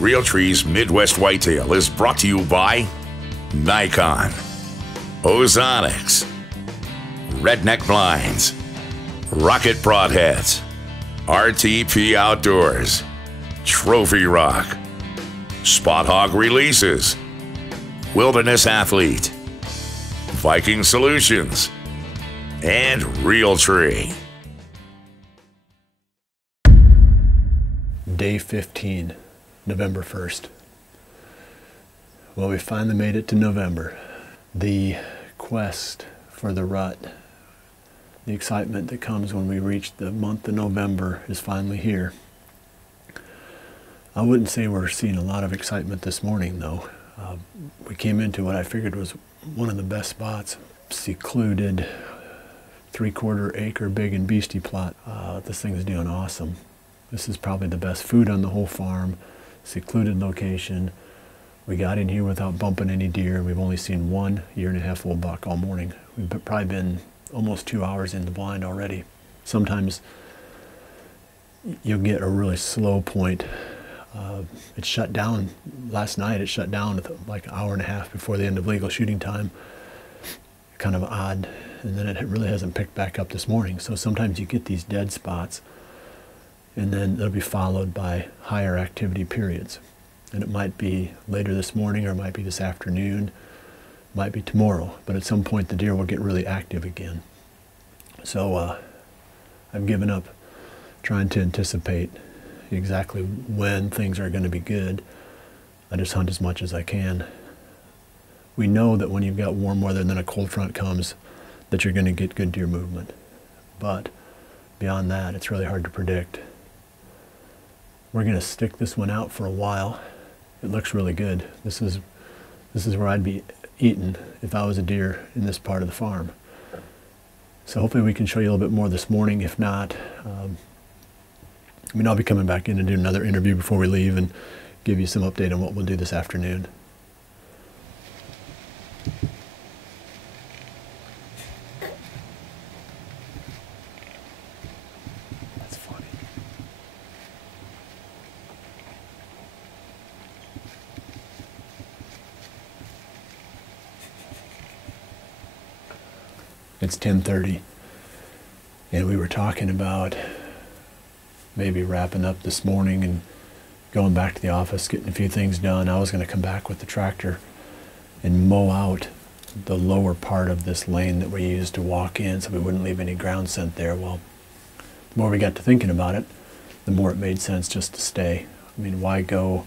Realtree's Midwest Whitetail is brought to you by Nikon, Ozonics, Redneck Blinds, Rocket Broadheads, RTP Outdoors, Trophy Rock, Spot Hog Releases, Wilderness Athlete, Viking Solutions, and Realtree. Day 15, November 1st. Well, we finally made it to November. The quest for the rut, the excitement that comes when we reach the month of November is finally here. I wouldn't say we're seeing a lot of excitement this morning, though. We came into what I figured was one of the best spots, secluded, 3/4 acre Big N Beasty plot. This thing's doing awesome. This is probably the best food on the whole farm, secluded location. We got in here without bumping any deer. We've only seen 1 1.5-year-old buck all morning. We've probably been almost 2 hours in the blind already. Sometimes you'll get a really slow point. It shut down last night. It shut down like an hour and a half before the end of legal shooting time. Kind of odd. And then it really hasn't picked back up this morning. So sometimes you get these dead spots, and then they'll be followed by higher activity periods. And it might be later this morning, or it might be this afternoon, it might be tomorrow, but at some point the deer will get really active again. So I've given up trying to anticipate exactly when things are going to be good. I just hunt as much as I can. We know that when you've got warm weather and then a cold front comes, that you're going to get good deer movement. But beyond that, it's really hard to predict. We're going to stick this one out for a while. It looks really good. This is where I'd be eating if I was a deer in this part of the farm. So hopefully we can show you a little bit more this morning. If not, I'll be coming back in and do another interview before we leave and give you some update on what we'll do this afternoon. That's funny. It's 10:30, and we were talking about maybe wrapping up this morning and going back to the office, getting a few things done. I was going to come back with the tractor and mow out the lower part of this lane that we used to walk in so we wouldn't leave any ground scent there. Well, the more we got to thinking about it, the more it made sense just to stay. I mean, why go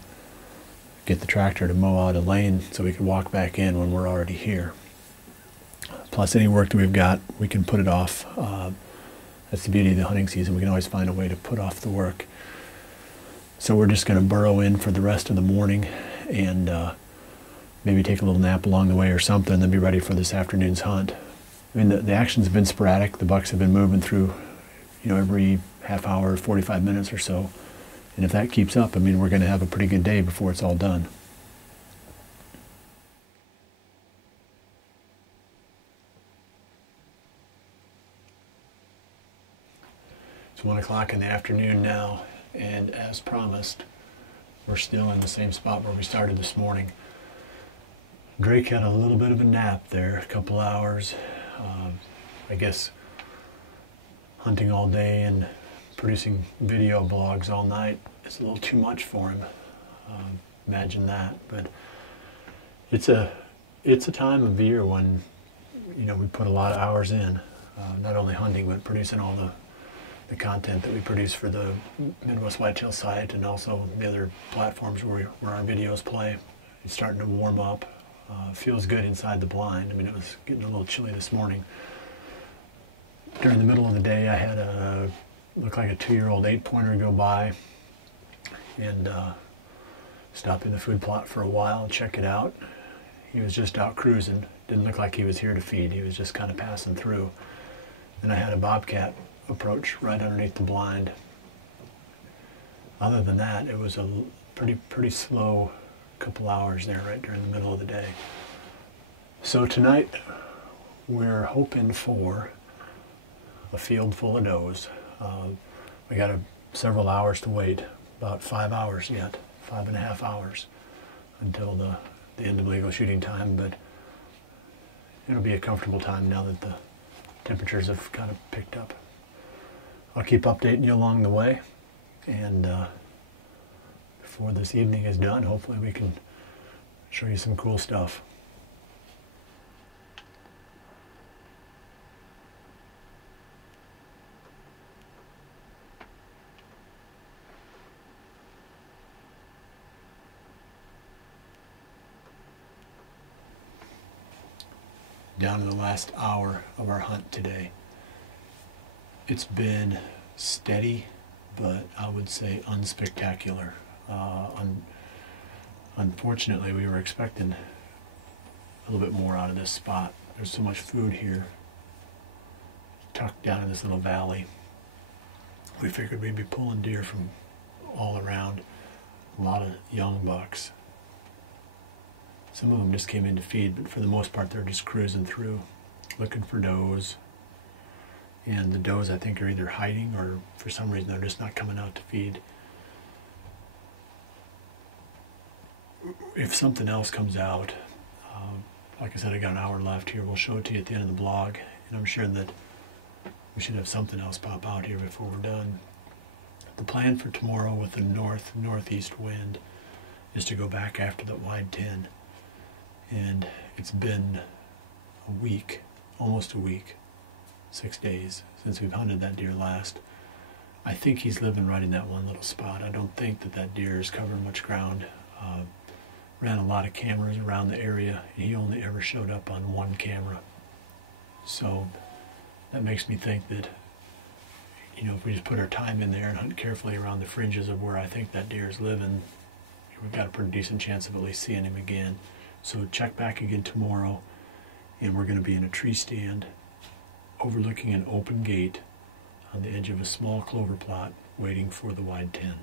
get the tractor to mow out a lane so we could walk back in when we're already here? Plus, any work that we've got, we can put it off. That's the beauty of the hunting season. We can always find a way to put off the work. So we're just going to burrow in for the rest of the morning and maybe take a little nap along the way or something, and then be ready for this afternoon's hunt. I mean, the action's been sporadic. The bucks have been moving through, every half hour, 45 minutes or so. And if that keeps up, I mean, we're going to have a pretty good day before it's all done. It's 1 o'clock in the afternoon now, and as promised, we're still in the same spot where we started this morning. Drake had a little bit of a nap there, a couple hours. I guess hunting all day and producing video blogs all night is a little too much for him. Imagine that. But it's a time of year when we put a lot of hours in, not only hunting but producing all the content that we produce for the Midwest Whitetail site and also the other platforms where our videos play. It's starting to warm up. Feels good inside the blind. I mean, it was getting a little chilly this morning. During the middle of the day, I had looked like a 2-year-old 8-pointer go by and stopped in the food plot for a while and check it out. He was just out cruising. Didn't look like he was here to feed. He was just kind of passing through. And I had a bobcat approach right underneath the blind. Other than that, it was a pretty slow couple hours there right during the middle of the day. So tonight we're hoping for a field full of does. We got several hours to wait, about 5 hours yet 5.5 hours until the end of legal shooting time, but it'll be a comfortable time now that the temperatures have kind of picked up. I'll keep updating you along the way, and before this evening is done, hopefully we can show you some cool stuff. Down to the last hour of our hunt today. It's been steady, but I would say unspectacular. Unfortunately, we were expecting a little bit more out of this spot. There's so much food here, tucked down in this little valley. We figured we'd be pulling deer from all around. A lot of young bucks. Some of them just came in to feed, but for the most part they're just cruising through, looking for does. And the does, I think, are either hiding or for some reason they're just not coming out to feed. If something else comes out, like I said, I got an hour left here. We'll show it to you at the end of the blog, and I'm sure that we should have something else pop out here before we're done. The plan for tomorrow with the northeast wind is to go back after that wide 10. And it's been a week, almost a week, 6 days since we've hunted that deer last. I think he's living right in that one little spot. I don't think that deer is covering much ground. Ran a lot of cameras around the area, and he only ever showed up on one camera. So that makes me think that, you know, if we just put our time in there and hunt carefully around the fringes of where I think that deer is living, we've got a pretty decent chance of at least seeing him again. So check back again tomorrow, and we're going to be in a tree stand overlooking an open gate on the edge of a small clover plot waiting for the wide 10.